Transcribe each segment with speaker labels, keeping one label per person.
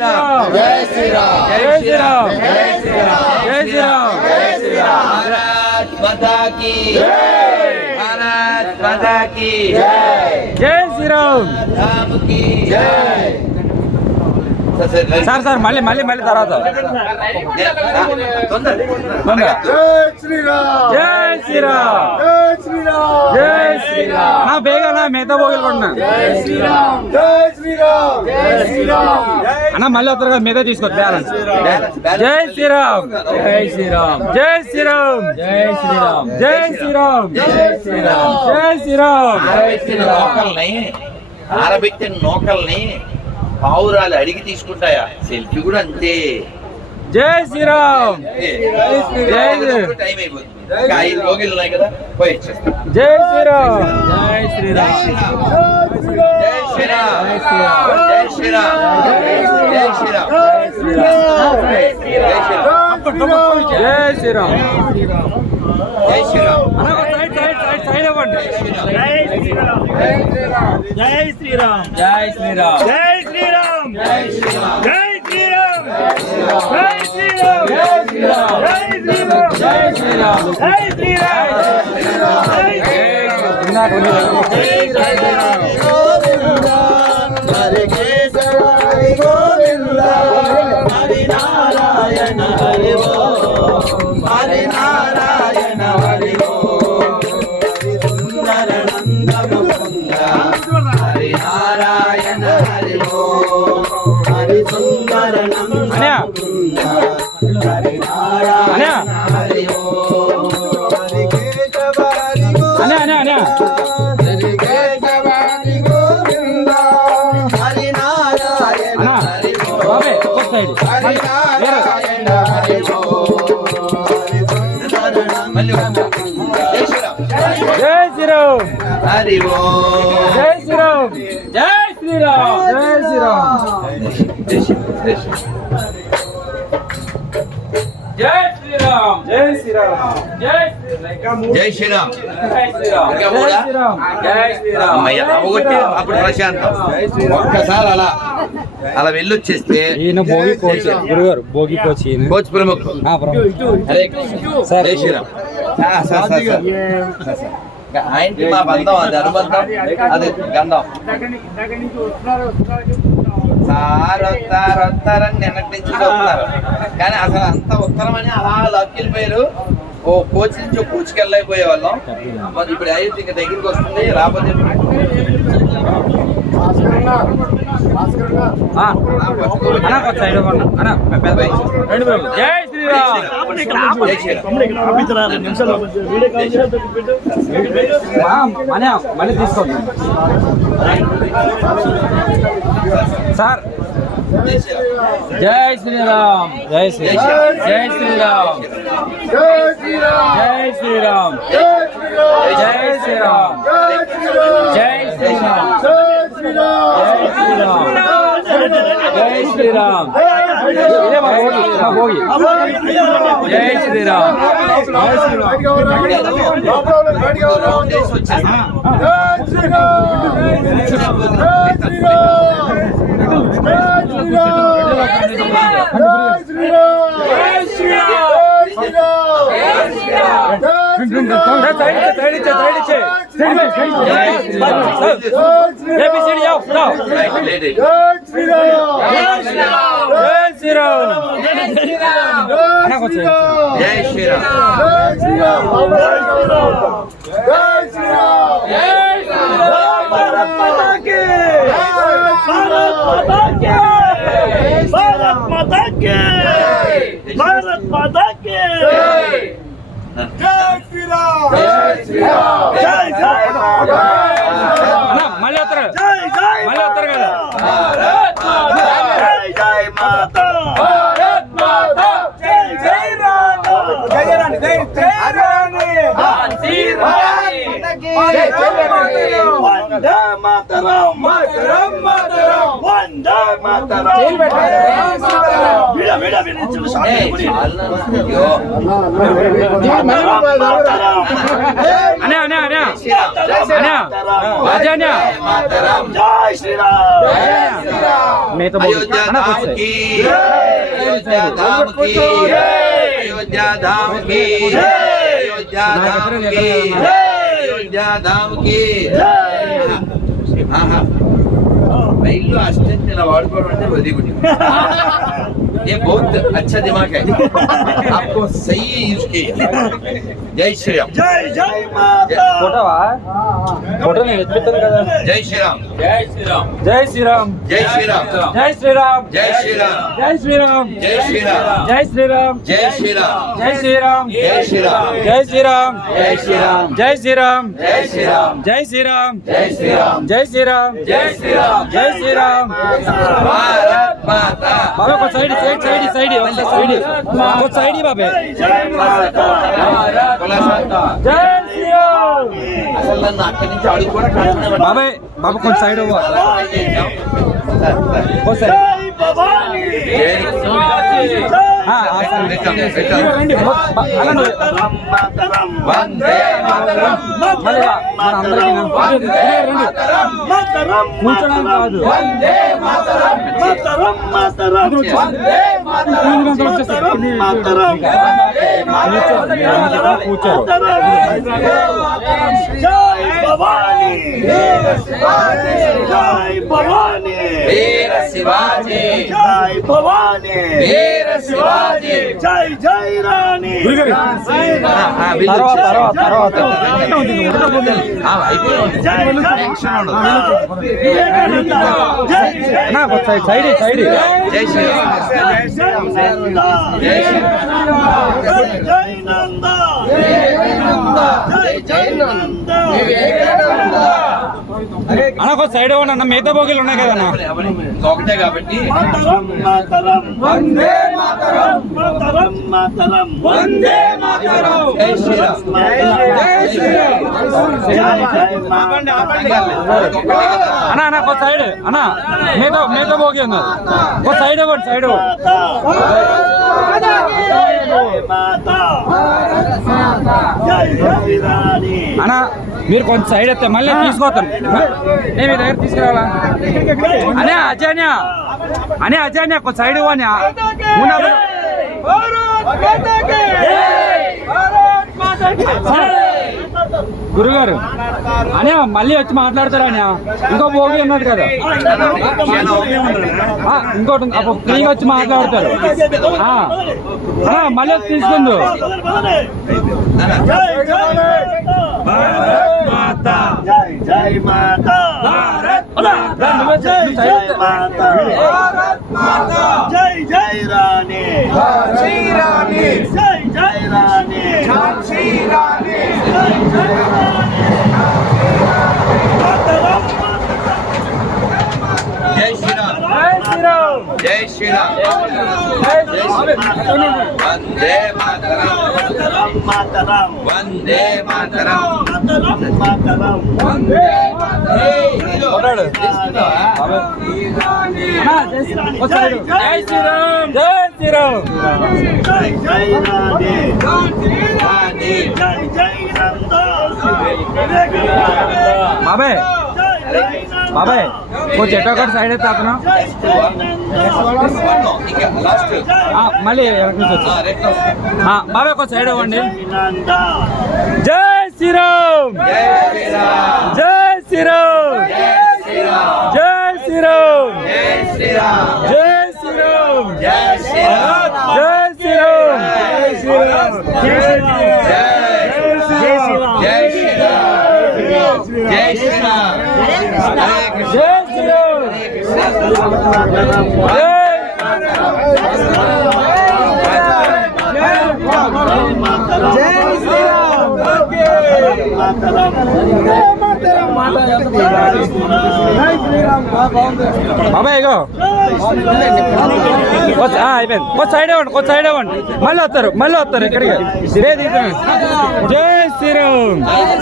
Speaker 1: శ్రీరామ్
Speaker 2: జై శ్రీరామ్
Speaker 1: జై శ్రీరామ్ జై శ్రీరామ్ జై శ్రీరామ్
Speaker 2: జై శ్రీరామ్
Speaker 3: భారత్ మాతా కీ
Speaker 2: జై
Speaker 3: భారత్ మాతా కీ
Speaker 2: జై
Speaker 1: జై శ్రీరామ్
Speaker 3: రామ్ కీ
Speaker 2: జై
Speaker 1: సార్ సార్ మళ్ళీ మళ్ళీ మళ్ళీ తర్వాత
Speaker 3: తొందర
Speaker 2: జై శ్రీరామ్
Speaker 1: జై శ్రీరామ్
Speaker 2: జై శ్రీరామ్
Speaker 1: జై శ్రీరామ్ నా బేగా నా మిగతా పోగలు కొన్నా
Speaker 2: జై శ్రీరామ్ జై శ్రీరామ్ జై శ్రీరామ్
Speaker 1: అన్న మళ్ళీ వస్తారు కదా మిగతా తీసుకోవచ్చు బ్యాలెన్స్ జై శ్రీరామ్ జై శ్రీరామ్ జై శ్రీరామ్ జై శ్రీరామ్ జై శ్రీరామ్ జై శ్రీరామ్ జై శ్రీరామ్
Speaker 3: ఆరబెట్టిన నోకల్ని పావురాలు అడిగి తీసుకుంటాయా సెల్ఫీ కూడా అంతే
Speaker 1: జై శ్రీరామ్
Speaker 3: జై టైం అయిపోతుంది ఇంకా 5 రోజులు ఉన్నాయి కదా పోయి ఇచ్చేస్తాం
Speaker 1: జై శ్రీరామ్ జై శ్రీరామ్
Speaker 3: జై శ్రీరామ్ జై శ్రీరామ్ జై శ్రీరామ్
Speaker 1: జై శ్రీరామ్
Speaker 3: జై శ్రీరామ్
Speaker 1: అన్న సైడ్ సైడ్ సైడ్ సైడ్ అవ్వండి
Speaker 4: జై శ్రీరామ్
Speaker 1: జై శ్రీరామ్
Speaker 4: జై శ్రీరామ్
Speaker 3: జై శ్రీరామ్
Speaker 4: జై శ్రీరామ్
Speaker 1: జై శ్రీరామ్
Speaker 4: జై శ్రీరామ్
Speaker 1: జై శ్రీరామ్
Speaker 4: జై శ్రీరామ్ జై
Speaker 1: ఇందాక ఉంది కదా.
Speaker 2: హరి కేశవ హరి గోవింద హరి నారాయణ హరి ఓం హరి నారాయణ హరి ఓం హరి సుందర నంద ముకుంద హరి నారాయణ హరి ఓం హరి సుందర నంద
Speaker 1: అన్నయ్య.
Speaker 2: ముకుంద హరి నారాయణ హరి ఓం హరి కేశవ హరి
Speaker 1: అనే అనే అనే
Speaker 2: హరి కేశవ హరి గోవింద హరి నారాయణ
Speaker 1: అన్న
Speaker 2: హరి ఓం
Speaker 1: బాబే ఒక సైడ్
Speaker 2: హరి నారాయణ హరి ఓం హరి సుందర
Speaker 3: మళ్ళీ
Speaker 2: నంద ముకుంద
Speaker 3: జై శ్రీరామ్
Speaker 1: జై శ్రీరామ్
Speaker 3: హరి ఓం
Speaker 1: జై శ్రీరామ్ జై శ్రీరామ్ జై శ్రీరామ్
Speaker 3: జై శ్రీరామ్
Speaker 1: జై శ్రీరామ్ జై శ్రీరామ్ జై
Speaker 3: జై శ్రీరామ్
Speaker 1: జై శ్రీరామ్
Speaker 3: ఇంకా కూడా?
Speaker 1: జై శ్రీరామ్ జై శ్రీరామ్
Speaker 3: అమ్మయ్య అవగొట్టి అప్పుడు ప్రశాంతం ఒక్కసారి అలా వెళ్ళొచ్చేస్తే
Speaker 1: ఈయన భోగి కోచ్ గురుగారు భోగి కోచ్ ఈయన
Speaker 3: కోచ్ ప్రముఖ హరే
Speaker 1: సార్
Speaker 3: జై శ్రీరామ్ ఆయనకి మా బంధం అది అనుబంధం అది గంధం సార్ వస్తారని నిన్నటి నుంచి చెప్తున్నారు కానీ అసలు అంత ఉత్తరం అని అలా లక్కెళ్ళిపోయారు ఓ కోచ్ నుంచి ఒక కోచ్కి వెళ్ళైపోయే వాళ్ళం మరి ఇప్పుడు అయ్యి ఇంకా దగ్గరికి వస్తుంది రాబోతే
Speaker 1: అన్న ఒక సైడ్ ఇవ్వండి. అన్న పెద్ద రెండు బాబు. జై శ్రీరామ్
Speaker 3: జై శ్రీరామ్
Speaker 1: అనే మళ్ళీ తీసుకోండి సార్
Speaker 3: జై శ్రీరామ్
Speaker 1: జై శ్రీరామ్ జై శ్రీరామ్ జై శ్రీరామ్
Speaker 2: జై శ్రీరామ్
Speaker 1: జై శ్రీరామ్ జై శ్రీరామ్ జై శ్రీరామ్ జై శ్రీరామ్ ఇదే మన భోగి, మన భోగి. జై శ్రీరామ్
Speaker 3: రౌండ్ వేసి వచ్చేస్తాం
Speaker 1: సైడ్ ఇచ్చే ఏబిసిడి యావ్
Speaker 3: రైట్ లేట్ అయ్యి.
Speaker 1: జై శ్రీరామ్ అన్న కొంచెం
Speaker 3: జై శ్రీరామ్
Speaker 4: భారత్ మాతా కి భారత్ మాతా కి
Speaker 1: అన్న మళ్ళీ వస్తారు
Speaker 4: జై జై
Speaker 1: మళ్ళీ వస్తారు కదా
Speaker 4: జై జై మాతా
Speaker 1: భారత్ మాతా
Speaker 4: జై జై రాణి జై రాణి జై రాణి
Speaker 1: ఝాన్సీ రాణి
Speaker 4: వందే మాతరం మాతరం మాతరం వందే
Speaker 3: అయ్యో.
Speaker 1: అనే అనే అనే అనే అజయ్ అనే
Speaker 3: మాతరం.
Speaker 4: జై శ్రీరామ్
Speaker 1: మేతో
Speaker 3: अयोध्या धाम की अयोध्या धाम की अयोध्या धाम की अयोध्या धाम की अयोध्या धाम की రైల్లో అసిస్టెంట్ ఇలా వాడుకోవడం అంటే వదిలి ये बहुत अच्छा दिमाग है आपको सही यूज किया जय श्री राम
Speaker 4: జై జై మాతా
Speaker 1: ఫోటోవా ఫోటో నేను ఎత్తుతాను కదా
Speaker 3: जय श्री राम
Speaker 1: జై శ్రీరామ్ జై శ్రీరామ్
Speaker 3: जय श्री राम
Speaker 1: జై శ్రీరామ్
Speaker 3: जय श्री राम
Speaker 1: జై శ్రీరామ్
Speaker 3: जय श्री राम
Speaker 1: జై శ్రీరామ్
Speaker 3: जय श्री राम
Speaker 1: జై శ్రీరామ్
Speaker 3: जय श्री राम
Speaker 1: జై శ్రీరామ్
Speaker 3: जय श्री राम
Speaker 1: జై శ్రీరామ్
Speaker 3: जय श्री राम
Speaker 1: జై శ్రీరామ్
Speaker 3: जय श्री राम
Speaker 1: జై శ్రీరామ్
Speaker 3: जय श्री राम
Speaker 1: జై శ్రీరామ్
Speaker 3: भारत माता
Speaker 1: బాబే ఒక సైడ్ సైడ్ సైడ్ సైడ్ ఒక సైడ్ ఒక సైడ్ బాబే జై శ్రీరామ్
Speaker 3: అసలు నన్ను అక్కడి నుంచి అడుగు కూడా
Speaker 1: బాబే బాబు కొంచెం సైడ్ అవ్వ ఒక సైడ్
Speaker 4: జై భవానీ
Speaker 1: రండి అలాంటి
Speaker 4: మాతరం
Speaker 3: వందే మాతరం
Speaker 1: మళ్ళీ మన అందరికీ రండి
Speaker 4: మాతరం
Speaker 1: కూర్చోడానికి కాదు
Speaker 3: వందే మాతరం
Speaker 4: మాతరం మాతరం
Speaker 3: వందే మాతరం
Speaker 1: కూర్చోరు
Speaker 4: జై భవానీ జై భవానీ
Speaker 3: వీర శివాజీ
Speaker 4: జై భవానీ
Speaker 3: వీర శివాజీ
Speaker 4: జై జై రాణి
Speaker 1: తర్వాత తర్వాత సైడ్ సైడ్
Speaker 3: జై శ్రీరామ్
Speaker 4: జై జై నంద జై జై నంద
Speaker 1: అన్న ఒక సైడ్ ఇవ్వండి అన్న మిగతా బోగిలు ఉన్నాయి కదన్నా
Speaker 3: ఒకటే కాబట్టి
Speaker 4: మాతరం మాతరం వందే మాతరం మాతరం మాతరం వందే మాతరం
Speaker 3: జై శ్రీరామ్
Speaker 4: జై శ్రీరామ్ జై జై మాతరం
Speaker 1: అన్న అన్న ఒక సైడ్ అన్న మిగతా బోగి ఉంది ఒక సైడ్ ఇవ్వండి సైడ్ అన్న మీరు కొంచెం సైడ్ ఎత్తే మళ్ళీ తీసుకోతాను నేను మీ దగ్గర తీసుకురావాలా అనే అజయ్ అనే అజయ్ కొంచెం సైడ్ ఇవ్వని గురుగారు అనే మళ్ళీ వచ్చి మాట్లాడతారా అనే ఇంకో భోగి ఉన్నాడు కదా ఇంకోటి అప్పుడు ఫ్రీగా వచ్చి మాట్లాడతారు మళ్ళీ వచ్చి తీసుకుందు
Speaker 4: జై జై మాతా జై జై మాతా భారత్ మాతా జై జై మాతా భారత్ మాతా జై జై రాణి ఝాన్సీ రాణి జై జై రాణి ఝాన్సీ రాణి జై జై రాణి మాతరం
Speaker 3: జై శ్రీరామ్
Speaker 1: జై శ్రీరామ్
Speaker 3: జై శ్రీరామ్ వందే మాతరం
Speaker 4: మాతరం
Speaker 3: వందే మాతరం
Speaker 4: మాతరం మాతరం
Speaker 3: వందే
Speaker 1: కొట్టాడు. జై శ్రీరామ్ జై శ్రీరామ్
Speaker 4: జై జై రాణి
Speaker 3: రాణి
Speaker 4: జై జై నంద
Speaker 1: బాబాయ్ బాబాయ్ కొంచెం ఎటో ఒకటి సైడ్ అయితే అతను
Speaker 3: ఇంకా లాస్ట్
Speaker 1: మళ్ళీ వెనక నుంచి వచ్చి బాబాయ్ కొంచెం సైడ్ ఇవ్వండి
Speaker 4: నంద
Speaker 1: జై శ్రీరామ్
Speaker 3: జై శ్రీరామ్
Speaker 1: జై శ్రీరామ్
Speaker 3: జై శ్రీరామ్
Speaker 1: జై శ్రీరామ్
Speaker 3: జై శ్రీరామ్
Speaker 1: జై శ్రీరామ్
Speaker 3: జై శ్రీరామ్
Speaker 1: జై శ్రీరామ్
Speaker 3: జై శ్రీరామ్ జై శ్రీరామ్ జై శ్రీరామ్ హరే కృష్ణ
Speaker 1: జై శ్రీరామ్ జై
Speaker 4: జై శ్రీరామ్
Speaker 1: బాబాయ్ ఇగో అయిపోయింది కొంచెం సైడ్ ఇవ్వండి కొంచెం సైడ్ ఇవ్వండి మళ్ళీ వస్తారు ఇక్కడికి ఇదే తీసుకోండి జై శ్రీరామ్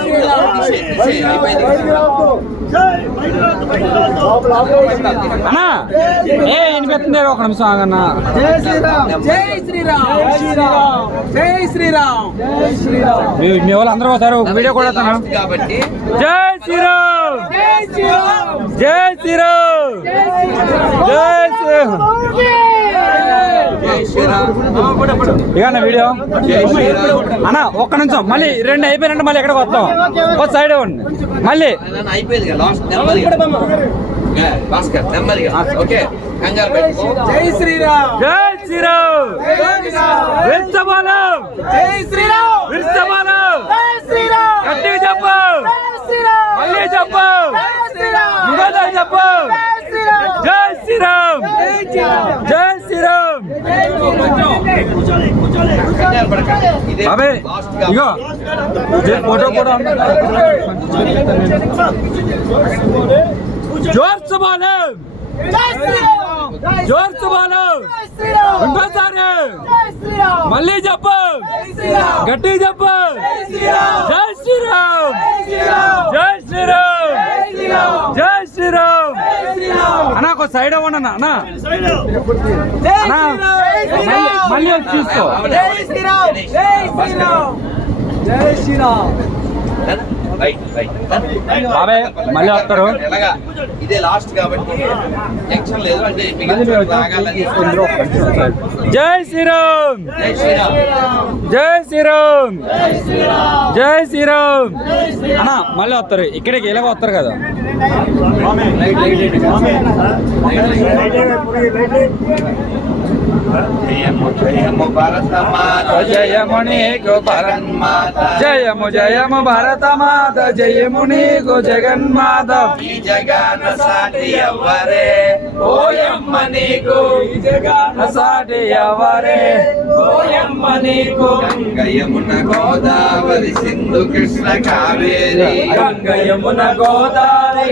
Speaker 1: అన్నా ఏ వినిపిస్తుంది ఒక నిమిషం ఆగన్నా
Speaker 2: జై శ్రీరామ్ జై శ్రీరామ్ జై శ్రీరామ్ జై శ్రీరామ్
Speaker 1: మీ వాళ్ళు అందరూ ఒకసారి ఒక వీడియో కూడా వస్తాను
Speaker 3: కాబట్టి
Speaker 1: జై శ్రీరామ్
Speaker 2: జై శ్రీరామ్
Speaker 1: జై శ్రీరామ్ జై శ్రీరామ్
Speaker 3: జై శ్రీరామ్
Speaker 1: ఇక వీడియో
Speaker 3: జై శ్రీరామ్
Speaker 1: అన్నా ఒక్క నిమిషం మళ్ళీ రెండు అయిపోయినంటే మళ్ళీ ఎక్కడికి వస్తాం ఒక సైడ్ ఇవ్వండి మళ్ళీ
Speaker 3: అయిపోయింది కదా లాస్ట్ నెమ్మదిగా భాస్కర్ నెమ్మదిగా ఓకే కంగారు పెట్టుకో
Speaker 2: జై శ్రీరామ్
Speaker 1: జై శ్రీరామ్
Speaker 2: జై శ్రీరామ్
Speaker 1: విర్సబాలం
Speaker 2: జై శ్రీరామ్
Speaker 1: విర్సబాలం
Speaker 2: జై శ్రీరామ్
Speaker 1: గట్టిగా చెప్పు
Speaker 2: జై శ్రీరామ్
Speaker 1: మళ్ళీ చెప్పు
Speaker 2: జై శ్రీరామ్
Speaker 1: ఇంకోసారి చెప్పు
Speaker 2: జై శ్రీరామ్
Speaker 1: జై శ్రీరామ్ జై శ్రీరామ్
Speaker 3: కంగారు పడకండి ఇదే
Speaker 1: బాబాయ్
Speaker 3: లాస్ట్
Speaker 1: ఇగో ఫోటో కూడా జోర్ సబాలం
Speaker 2: జై శ్రీరామ్
Speaker 1: జోర్ సబాలం
Speaker 2: జై శ్రీరామ్
Speaker 1: ఇంకోసారి
Speaker 2: జై శ్రీరామ్
Speaker 1: మళ్ళీ చెప్పు
Speaker 2: జై శ్రీరామ్
Speaker 1: గట్టిగా చెప్పు
Speaker 2: శ్రీరామ్
Speaker 1: జై శ్రీరామ్
Speaker 2: శ్రీరామ్
Speaker 1: జై శ్రీరామ్
Speaker 2: శ్రీరామ్
Speaker 1: జై శ్రీరామ్
Speaker 2: శ్రీరామ్
Speaker 1: అన్నా ఒక సైడ్ అవ్వండి అన్న
Speaker 2: జై
Speaker 1: అన్నా
Speaker 2: శ్రీరామ్
Speaker 1: మళ్ళీ వచ్చి తీసుకో
Speaker 2: జై శ్రీరామ్ జై శ్రీరామ్ జై శ్రీరామ్
Speaker 3: రైట్ రైట్
Speaker 1: బాబాయ్ మళ్ళీ వస్తారు
Speaker 3: ఎలాగా ఇదే లాస్ట్ కాబట్టి టెన్షన్ లేదు అంటే రాగాలని
Speaker 1: జై శ్రీరామ్
Speaker 3: జై శ్రీరామ్
Speaker 1: జై శ్రీరామ్ జై శ్రీరామ్ అన్నా మళ్ళీ వస్తారు ఇక్కడికి ఎలాగ వస్తారు కదా
Speaker 3: జయము జయము భారత మాత
Speaker 1: జయము నీకు
Speaker 3: జగన్మాత
Speaker 1: జయము జయము భరత మాత జయము నీకు జగన్మాత
Speaker 3: ఈ జగాన సాటి ఎవ్వరే ఓయమ్మ నీకు
Speaker 1: ఈ జగాన సాటి ఎవరే ఓయమ్మ నీకు
Speaker 3: గంగయమున గోదావరి సింధు కృష్ణ కావేరి
Speaker 1: గంగ యమున గోదావరి